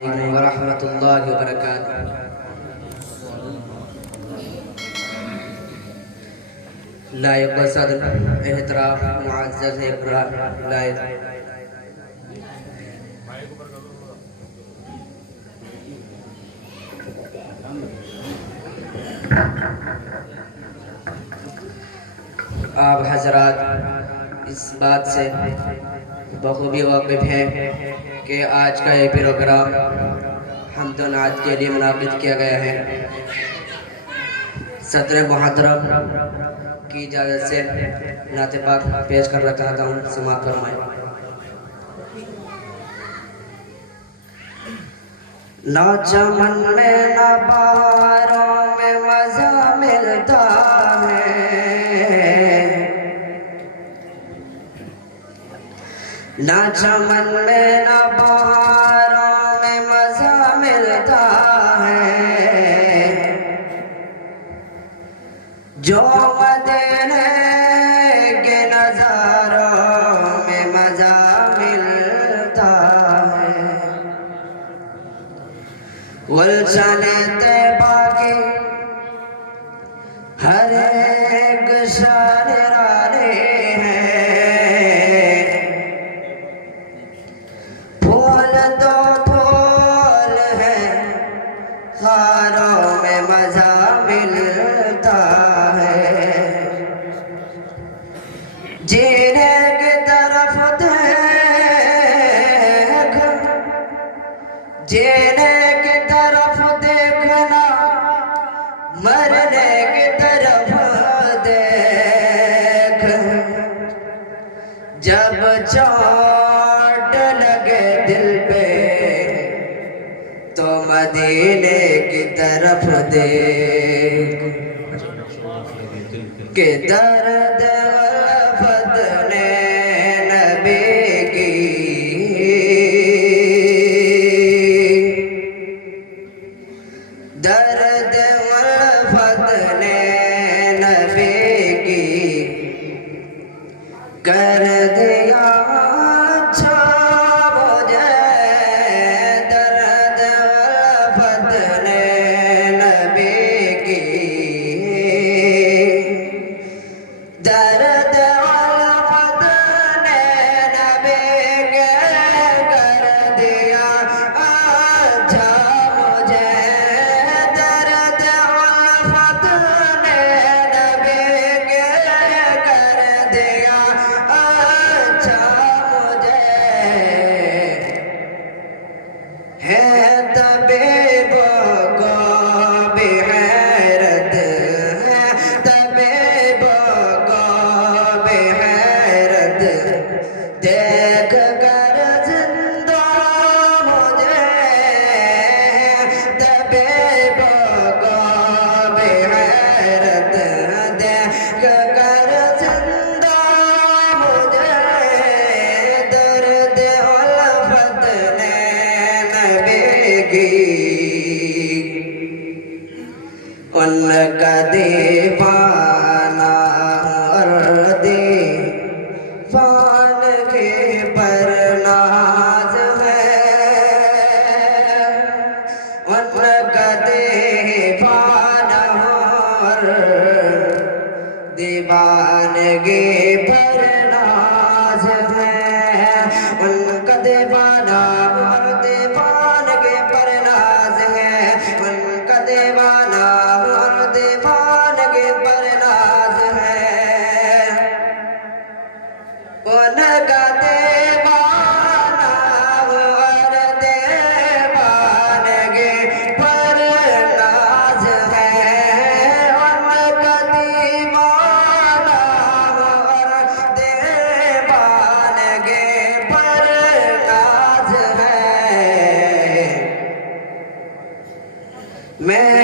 वरहमतुल्लाहि वबरकातुहू। लायक सदर एहतराम मुअज़्ज़ज़ इकराम लायक आप हजरात इस बात से बखूबी वाकिफ़ हैं कि आज का ये प्रोग्राम हम्द व नात के लिए मुनाक़िद किया गया है। सदर मुहतरम की इजाज़त से नात पाक पेश करना चाहता हूँ, समाअत फरमाएं। ना चमन में ना बहारों में मज़ा मिलता है, ना चमन में ना बहारों में मज़ा मिलता है, जो मदीने के नज़ारों में मज़ा मिलता है। गुलशने तैयबा की हर एक शान निराले हैं, फूल तो फूल है, खारों में मज़ा मिलता है। जीने की तरफ देख, जीने की तरफ देखना, मरने की तरफ देख। जब चोट लगे दिल पे तो मदीने की तरफ देख, के दर्द वफ़द ने नबी की, दर्द वफ़द ने नबी की कर दिया अच्छा मुझे। दर्द वफ़द ने नबी की, दर्द वफ़द ने नबी के कर दिया अच्छा मुझे। दर्द वफ़द ने नबी के कर दिया अच्छा मुझे। है तबीब को भी हैरत है, तबीब को भी हैरत, देख कर जिंदा मुझे। तबीब को भी हैरत, देख कर जिंदा मुझे। दर्द उल्फत ने नबी की, उनका दीवाना और दीवान के पर नाज है। उनका दीवाना और दीवानगी पर नाज है। उनका दीवाना और दीवानगी पर नाज है। उनका दीवाना और दीवानगी पर नाज है। उनका दीवाना और दीवानगी पर नाज है। उनका दीवाना और दीवानगी पर नाज है। मैं